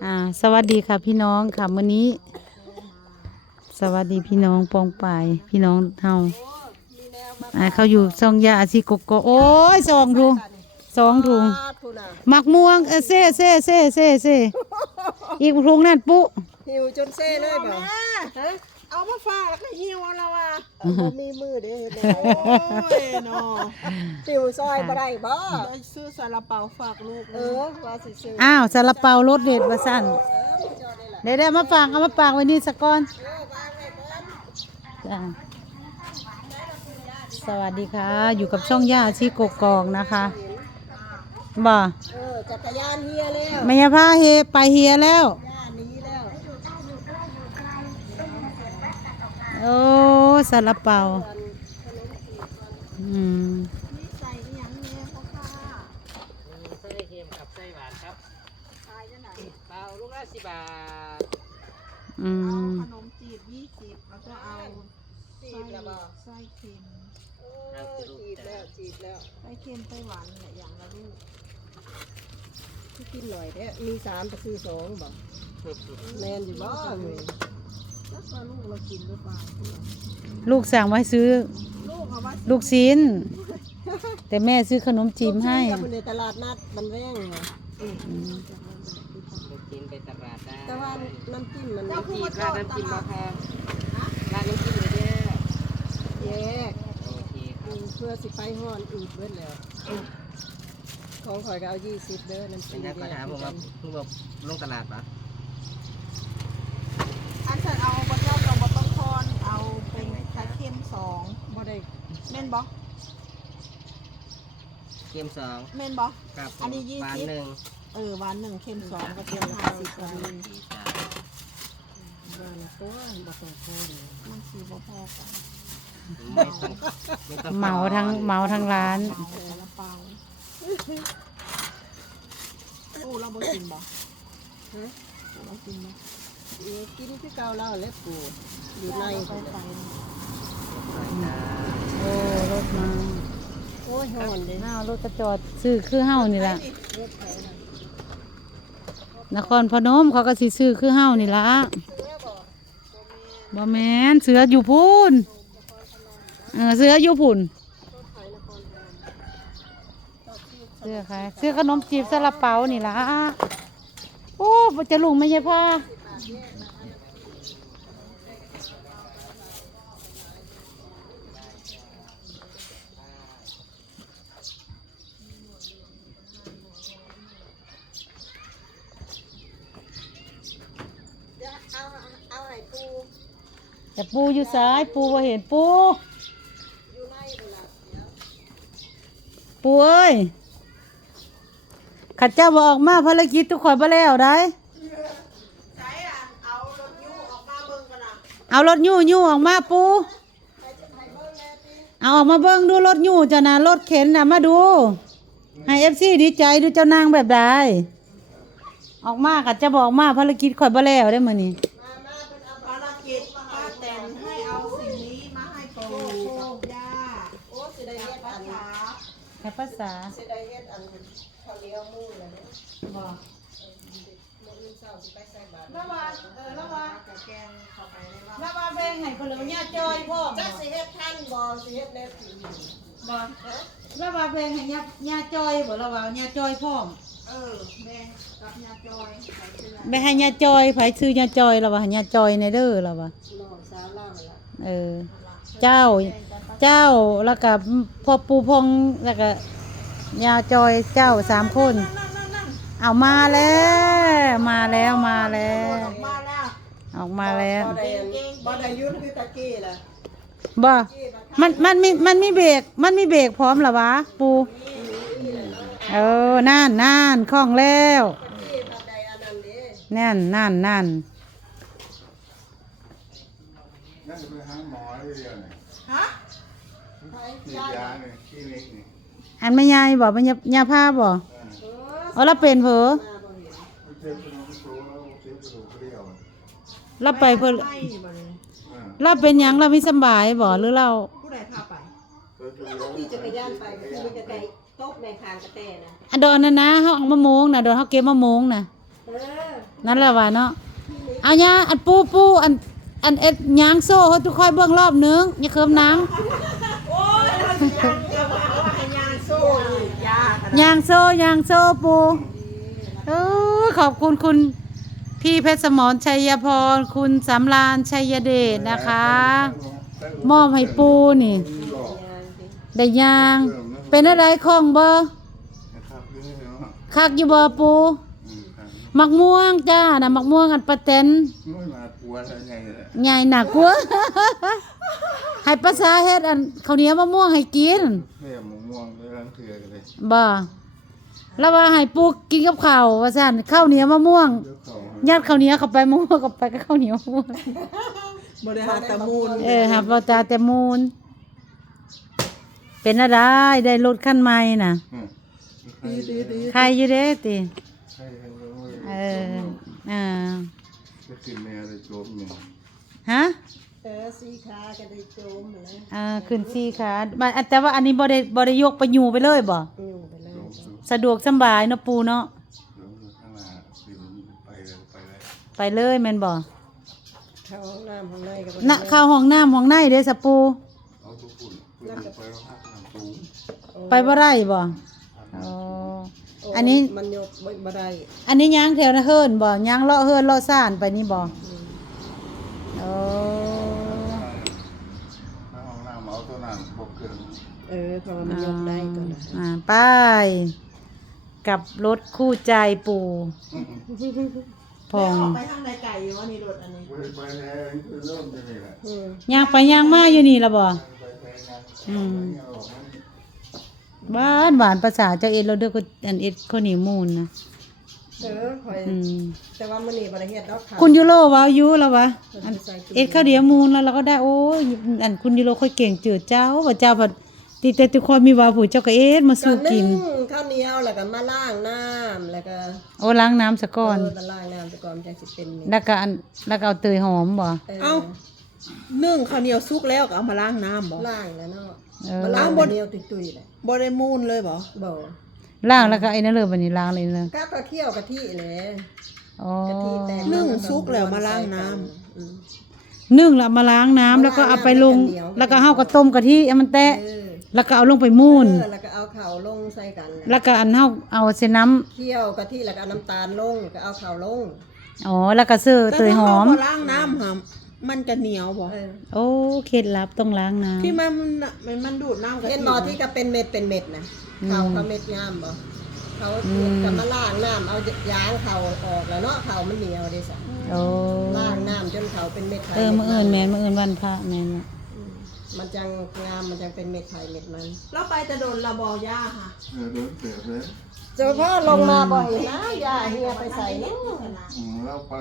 สวัสดีค่ะพี่น้องค่ะมื้อนี้สวัสดีพี่น้องปองปายพี่น้องเฮาเขาอยู่ซองยาอาชีกกโอ้ยสองถุงมักม่วงเซ่อีกถุงนั่นปุ๊หิวจนเซ่เลยบ่เอามาฝากแล้วก็หิวเอาแล้วอ่ะบ่มีมือเด้เฮ็ดได้โอ้ยเนาะหิวซอยบ่ได้บ่ได้ซื้อซาลาเปาฝากลูกว่าสิซื้ออ้าวซาลาเปารสเด็ดว่าซั่นเดี๋ยวมาฝากเอามาฝากไว้นี่สักก่อนจ้าสวัสดีค่ะอยู่กับช่องย่าอาชีกกอกนะคะบ่จักรยานเฮียแล้วแม่ย่าพาเฮไปเฮียแล้วโอ้ซาลาเปาใส่อีหยังแน่พ่อค่ะไส้เค็มกับไส้หวานครับขายจังได๋เปล่าลูกละ10 บาทเอาขนมจีบ20แล้วก็เอาจีบละบ่ไส้เค็มจีบแล้วไส้เค็มไส้หวานแหละอย่างละลูกที่กินหน่อยเด้มี3ก็ซื้อ2บ่แม่นอยู่บ่แล้วก็ลูกเรากินหรือเปล่าลูกสั่งไว้ซื้อลูกชิ้นแต่แม่ซื้อขนมจีบให้ในตลาดนัดมันแรงลูกชิ้นไปตลาดได้แต่ว่าน้ำจิ้มมันน้ำจิ้มราดน้ำจิ้มมาค่ะราดน้ำจิ้มเลยเด้อแยกโอเคครับเพื่อสิไปฮ้อนอืดเบิดแล้วของข่อยก็เอา20เด้อน้ำจิ้มเป็นยังไงถามผมว่าเพิ่งบอกลงตลาดปะอันฉันเอาบะเจ้ากับบะต้องทอนเอาเป็นไข่เค็ม2บ่ได้แม่นบ่เค็ม2แม่นบ่ครับอันนี้20หวาน1หวาน1เค็ม2ก็เค็ม50กันบ้านตัวบ่ต้องพอเลยมันสิบ่พอกันเหมาทั้งร้านปูเราบ่กินบ่เรากินบ่กินที่เก่าแล้วเล็บปูอยู่ในโอ้รถมาโอ้ยฮ้อนเด้รถกระจอดซื้อคือเฮานี่ล่ะนครพนมเขาก็สิซื้อคือเฮานี่ล่ะบ่แม่นเสืออยู่พูนเสืออยู่พุ่นเสือค่ะเสือขนมจีบซาลาเปานี่ล่ะโอ้จะลุงไม่ใช่พ่อเอาให้ปูแต่ปูอยู่ซ้ายปูบ่เห็นปูอยู่ในปูเอ้ยขัดเจ้าบอกมาภารกิจทุกคนไปแล้วได้ใช้เอารถยูออกมาเบิ่งกันนะเอารถยูออกมาปูเอาออกมาเบิ่งดูรถยูจ้ะนะรถเข็นน่ะมาดูให้FCดีใจดูเจ้านางแบบใดออกมาขัดเจ้าบอกมาภารกิจข่อยบ่แล้วได้มื้อนี้ภารกิจป้าแตนให้เอาสิ่งนี้มาให้ปู่กับย่าโอ้สิได้เฮ็ดอันแค่ภาษาสิได้เฮ็ดอันข้าวเหนียวมูแล้วบ่ละว่าแกงเข้าไปในว่าละว่าแบ่งให้เพิ่นแล้วย่าจอยพ่อจักสิเฮ็ดทันบ่สิเฮ็ดแล้วสิบ่ละว่าแบ่งให้ย่าจอยบ่ละว่าย่าจอยพร้อมแบ่งกับยาจอยแบ่งให้ย่าจอยไผซื้อย่าจอยละว่าให้ย่าจอยในเด้อละว่าน้องสาวเล่าล่ะเจ้าแล้วก็พ่อปูพงแล้วก็ยาจอยเจ้า3คนเอามาแล้วออกมาแล้วบ่ได้ยุ่นคือตะกี้ล่ะบ่มันมีเบรกพร้อมเหรอวะปูนั่นคล่องแล้วนั่นนั่นจะไปหาหมอเดียวนี่ฉีดยาเนี่ยคลินิกนี่อันไม่ยายบอกไม่ยาผ้าบอกเราเป็นเผลอเราไปเพื่อเราเป็นยังเราไม่สบายบอกหรือเราผู้ใดพาไปขี่จักรยานไปขี่จักรยานตบในทางกระแตนะดอนนะเขาเอามะม่วงนะดอนเขาเก็บมะม่วงนะ นั่นแหละว่าเนาะเอาย่าอันปูอันเอ็ดยางโซ่เฮาทุกค่อยเบิ่งรอบนึงอย่าเคิมนาง โอ้ยเราสิยังจะมาว่าให้ยางโซ่อีกยาขนาด ยางโซ่ปูขอบคุณคุณพี่เพชรสมรชัยพรคุณสำราญชัยเดชนะคะ มอบให้ปูนี่ ได้ยาง เป็นอะไรของบ่ นะครับเรื่องเนาะ คักอยู่บ่ปู ครับ มักม่วงจ้าน่ะมักม่วงอันปะเต็น ไม่มาปวดอะไรเลย ใหญ่หนักกว่า ให้ภาษาเฮ็ดอันข้าวเหนียวมะม่วงให้กิน เรียกหมูม่วงเลยทั้งเถื่อกันเลย บ่แล้วว่าให้ปูกินกับข้าวว่าซั่นข้าวเหนียวมะม่วง เดี๋ยวเขา ยัดข้าวเหนียวเข้าไปมะม่วงเข้าไปกับข้าวเหนียวมะม่วง บริหารตะมูล หับเราตาแต่มูลเป็นอะไรได้รถคันใหม่น่ะ ดี ใครอยู่เด้ติ ใช่ให้รู้ เออ จะกินแม่เลยโจมเนี่ย ฮะ สีขาก็ได้โจมเลย ขึ้นสี่ขาแต่ว่าอันนี้บ่ได้ยกไปอยู่ไปเลยบ่ อยู่ไปเลย โจมสุด สะดวกสำบายเนาะปูเนาะ โจมสุดข้างหน้าสิไปเลย ไปเลยแม่นบ่ เข้าห้องน้ำห้องในก็ ณเข้าห้องน้ำห้องในเด้สะปู เอาทุกคนเพื่อนไปแล้วพักน้ำสูง ไปบ่ได้บ่อ๋ออันนี้ มันยกบ่ได้ อันนี้ย่างแถวนะเฮิรนบ่ย่างเลาะเฮิรนเลาะซ่านไปนี่บ่โอ้ ถ้าห้องน้ำเอาตัวนั้นพกเกิน เพราะว่ามันยกได้ตัวนั้น ไปกับรถคู่ใจปู่พอง ไปทางใดไก่อยู่ว่านี่รถอันนี้ ไปแล้วเริ่มจะนี่แหละ ย่างไปย่างมาอยู่นี่ละบ่ ไปนะ บ้านหวานภาษาเจ้าเอ็ดเราเด้อคนอันเอ็ดคนนี้มูลนะ คอย อืม แต่ว่ามื้อนี้บ่ได้เฮ็ดดอกค่ะ คุณยูโรว่าอยู่แล้ววะอันเอ็ดข้าวเดียวมูลแล้วเราก็ได้โอ้ยอันคุณยูโรค่อยเก่งเจือเจ้าว่าเจ้าผัดติแต่ทุกคนมีว่าผู้เจ้าก็เอ็ดมาสู้กิน ข้าวเหนียวแล้วก็มาล้างน้ำแล้วก็ โอ้ล้างน้ำซะก่อน มาล้างน้ำซะก่อนจังสิเป็น แล้วก็แล้วก็เอาเตยหอมบ่ เอานึ่งข้าวเหนียวสุกแล้วก็เอามาล้างน้ำบ่ ล่างแล้วเนาะ มาล้าง บนเดียวตุยๆเลย บ่ได้มูนเลยบ่ บ่ ล้างแล้วก็ไอ้นั่นเลยบัดนี้ล้างเลยเลย ก็เคี่ยวกะทิแหละ อ๋อก ะทิแตก นึ่งสุกแล้วมาล้างน้ำ อืม นึ่งแล้วมาล้างน้ำแล้วก็เอาไปลง แล้วก็เฮาก็ต้มกะทิให้มันแตะ เออ แล้วก็เอาลงไปมูน แล้วก็เอาข้าวลงใส่กัน แล้วก็อันเฮาเอาเส้นน้ำ เคี่ยวกะทิแล้วก็เอาน้ำตาลลงก็เอาข้าวลง อ๋อแล้วก็ซื้อเตยหอม แต่ถ้าเราบ่ล้างน้ำหอมมันจะเหนียวบ่ เออ โอ้เคล็ดลับต้องล้างน้ำ ที่มันดูดน้ำกะทิ เห็นบ่ที่ก็เป็นเม็ดเป็นเม็ดนะข้าวเขาเม็ดงามบ่เขาก็มาล้างน้ำเอายางข้าวออกแล้วเนาะข้าวมันเหนียวเด้ซะ โอ้ ล้างน้ำจนข้าวเป็นเม็ดไข่ มื้ออื่นแม่นมื้ออื่นวันพระแม่นละ มันจังงามมันจังเป็นเม็ดไข่เม็ดมัน เราไปแต่โดนระบอย่าค่ะ โดนเสียเลย เจอพ่อลงมาบ่อยนะย่าเฮียไปใส่เนาะ แล้วไป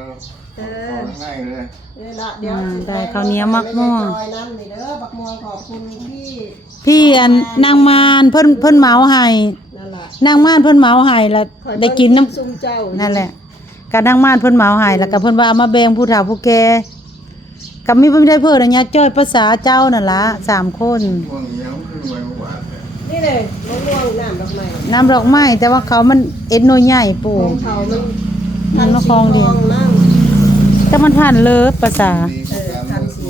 ง่ายเลย นี่ละเดี๋ยว ได้ข้าวเหนียวมักม่วง จอยน้ำนี่เด้อบักม่วงขอบคุณพี่ พี่อันนางมารเพิ่นเหมาให้ นั่นล่ะ นางมารเพิ่นเหมาให้แล้วได้กินน้ำ ซุ่มเจ้า นั่นแหละการนางมารเพิ่นเหมาให้แล้วก็เพิ่นว่าเอามาแบ่งผู้เฒ่าผู้แก่ก็มีเพิ่นได้เพิ่นอันยาจ้อยภาษาเจ้านั่นล่ะ3คน พวกนี้มันขึ้นไว้หวานเลย นี่เลยมะม่วงน้ำดอกไม้ น้ำดอกไม้แต่ว่าเขามันเอ็ดหน่วยใหญ่ปู่ ของเขามัน มันมาคลองดิ พันสีทองน้ แต่มันผ่านเลิศภาษา ดีกว่าการเลือกตั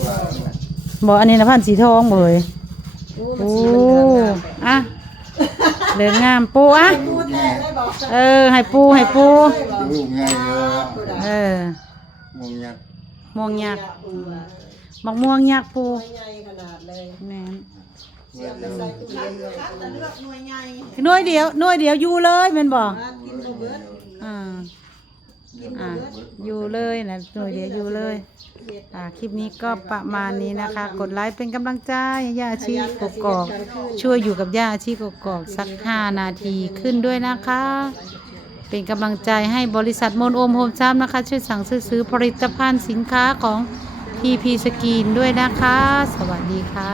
ว บ่อันนี้นะผ่านสีทองบ่เอ้ย ำ โอ้ มันสีเหลืองงาม อะเหลืองงามปูอะ พูดแท้ได้บอก ให้ปู ดูง่ายเลย เออ มงยักษ์ ม่วงยักษ์ ปูอะ มักม่วงยักษ์ปู ใหญ่ขนาดเลย แม่น เสียบไปใส่ตู้เย็นเลย แต่เลือกหน่วยใหญ่ หน่วยเดียวอยู่เลยแม่นบ่ กินบ่เบิด อ่าอยู่เลยนะหน่วยเดียวอยู่เลยคลิปนี้ก็ประมาณนี้นะคะ กดไลค์เป็นกำลังใจให้ย่าอาชีกกอกช่วยอยู่กับย่าอาชีกกอกสัก5 นาทีขึ้นด้วยนะคะ เป็นกำลังใจให้บริษัทมนโอมโฮมซัมนะคะ ช่วยสั่งซื้อผลิตภัณฑ์สินค้าของ PP สกินด้วยนะคะ สวัสดีค่ะ